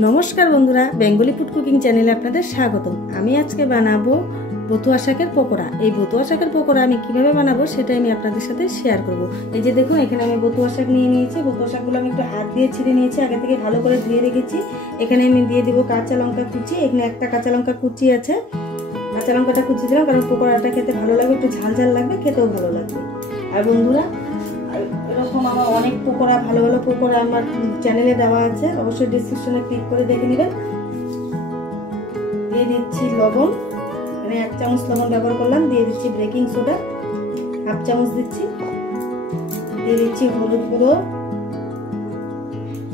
नमस्कार बंधुरा Bengali food cooking चैनेले आपनादेर स्वागतम। आमी आजके बानाबो बथुआ शाकेर पकोड़ा। এই बथुआ शाकेर पकोड़ा आमी किभाबे बानाबो सेटाই আমি আপনাদের সাথে শেয়ার করব। এই যে দেখুন এখানে আমি বথুয়া শাক নিয়ে নিয়েছি। বথুয়া শাকগুলো আমি একটু হাত দিয়ে ছিঁড়ে নিয়েছি, আগে থেকে ভালো করে ধুয়ে রেখেছি। এখানে আমি দিয়ে দিব কাঁচা লঙ্কা কুচি। এখানে একটা কাঁচা লঙ্কা কুচি আছে, কাঁচা লঙ্কাটা কুচি দিলাম কারণ পকোড়াটা খেতে ভালো লাগবে, একটু ঝাল ঝাল লাগবে, খেতেও ভালো লাগবে। আর বন্ধুরা এরকম আমার অনেক পকোড়া, ভালো ভালো পকোড়া আমার চ্যানেলে দেওয়া আছে, অবশ্যই ডেসক্রিপশনে ক্লিক করে দেখে নেবেন। দিয়ে দিচ্ছি লবণ, মানে 1 চামচ লবণ ব্যবহার করলাম। দিয়ে দিচ্ছি বেকিং সোডা 1/2 চামচ দিচ্ছি। দিয়ে দিচ্ছি হলুদ গুঁড়ো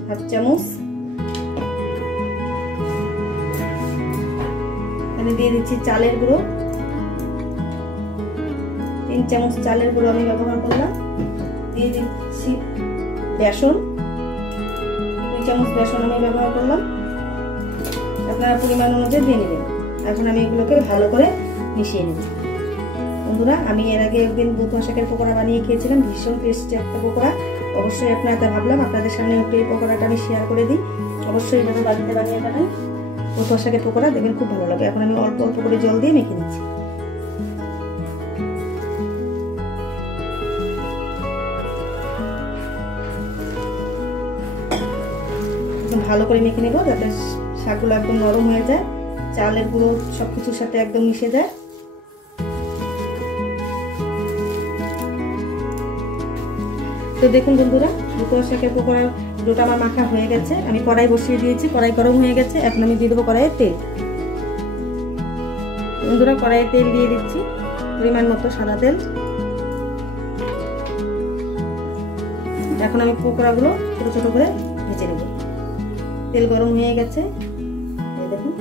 1/2 চামচ। এখানে দিয়ে দিচ্ছি চালের গুঁড়ো 3 চামচ চালের গুঁড়ো আমি ব্যবহার করলাম। দিয়ে দিচ্ছি বেসন 2 চামচ বেসন আমি ব্যবহার করলাম, আপনারা পরিমাণ অনুযায়ী দিয়ে নেবেন। এখন আমি এগুলোকে ভালো করে মিশিয়ে নেব। বন্ধুরা আমি এর আগে একদিন বথুয়া শাকের পকোড়া বানিয়ে খেয়েছিলাম, ভীষণ টেস্টি একটা পকোড়া। অবশ্যই আপনারা ভাবলাম আপনাদের সামনে একটু এই পকোড়াটা আমি শেয়ার করে দিই। অবশ্যই এভাবে বাড়িতে বানিয়ে খাবেন বথুয়া শাকের পকোড়া, দেখবেন খুব ভালো লাগে। এখন আমি অল্প অল্প করে জল দিয়ে মেখে নিচ্ছি। ভালো করে মেখে নেব যাতে শাকগুলো একদম নরম হয়ে যায়, চালের গুঁড়ো সবকিছুর সাথে একদম মিশে যায়। তো দেখুন বন্ধুরা বথুয়া শাকের পকোড়ার ডোটা আমার মাখা হয়ে গেছে। আমি কড়াই বসিয়ে দিয়েছি, কড়াই গরম হয়ে গেছে। এখন আমি দিয়ে দেবো কড়াইয়ে তেল। বন্ধুরা কড়াইয়ে তেল দিয়ে দিচ্ছি পরিমাণ মতো সাদা তেল। এখন আমি পকোড়াগুলো ছোট ছোট করে ভেজে নেব। তেল গরম হয়ে গেছে, দেখুন।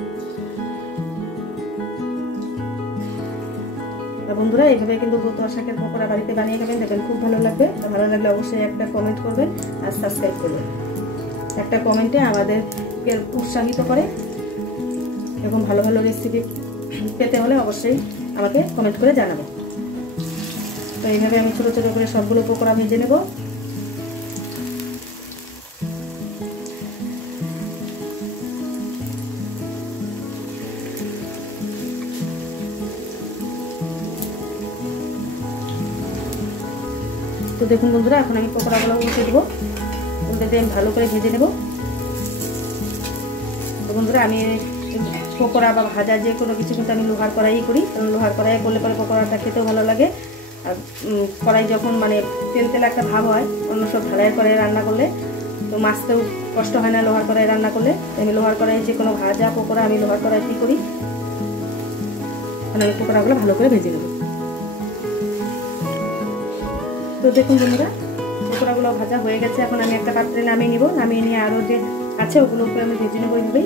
বন্ধুরা এইভাবে কিন্তু বথুয়া শাকের পকোড়া বাড়িতে বানিয়ে খাবেন, দেখবেন খুব ভালো লাগবে। ভালো লাগলে অবশ্যই একটা কমেন্ট করবেন আর সাবস্ক্রাইব করবেন। একটা কমেন্টে আমাদেরকে উৎসাহিত করে। এরকম ভালো ভালো রেসিপি পেতে হলে অবশ্যই আমাকে কমেন্ট করে জানাবেন। তো এইভাবে আমি ছোট ছোট করে সবগুলো পকোড়া ভেজে নেব। তো দেখুন বন্ধুরা এখন আমি পকোড়াগুলো উল্টে দেবো, উল্টে দিয়ে আমি ভালো করে ভেজে নেব। তো বন্ধুরা আমি পকোড়া বা ভাজা যে কোনো কিছু কিন্তু আমি লোহার কড়াই করি, কারণ লোহার কড়াইয়ে করলে পরে পকোড়াটা খেতেও ভালো লাগে। আর কড়াই যখন মানে তেল তেল একটা ভাব হয় অন্য সব ঢালাইয়ের কড়াইয়ে রান্না করলে তো মাছতেও কষ্ট হয় না লোহার কড়াইয়ে রান্না করলে। আমি লোহার কড়াইয়ে যে কোনো ভাজা পকোড়া আমি লোহার কড়াইতেই করি। আমি পকোড়াগুলো ভালো করে ভেজে নেব। তো দেখুন বন্ধুরা পকোড়াগুলো ভাজা হয়ে গেছে। এখন আমি একটা পাত্রে নামিয়ে নিব, নামিয়ে নিয়ে আরও যে আছে ওগুলোকে আমি ভেজে নেবো এইভাবেই।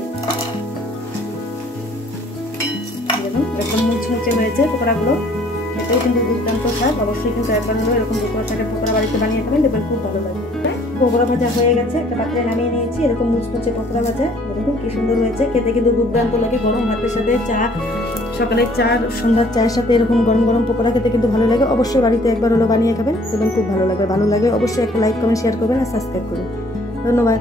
দেখুন এরকম মুচমুচে হয়েছে পকোড়াগুলো, এতেও কিন্তু দুর্দান্ত স্বাদ। অবশ্যই কিন্তু একবার হলো এরকম বথুয়া শাকের পকোড়া বাড়িতে বানিয়ে খাবেন, দেখবেন খুব ভালো লাগবে। পকোড়া ভাজা হয়ে গেছে, একটা পাত্রে নামিয়ে নিয়েছি। এরকম মুচমুচে পকোড়া ভাজা দেখুন কি সুন্দর হয়েছে, খেতে কিন্তু দুর্দান্ত লাগে। গরম ভাতের সাথে চা, সকালের চা, সন্ধ্যার চায়ের সাথে এরকম গরম গরম পকোড়া খেতে কিন্তু ভালো লাগে। অবশ্যই বাড়িতে একবার হলো বানিয়ে খাবেন, দেখবেন খুব ভালো লাগবে। ভালো লাগে অবশ্যই একটা লাইক, কমেন্ট, শেয়ার করবেন আর সাবস্ক্রাইব করবেন। ধন্যবাদ।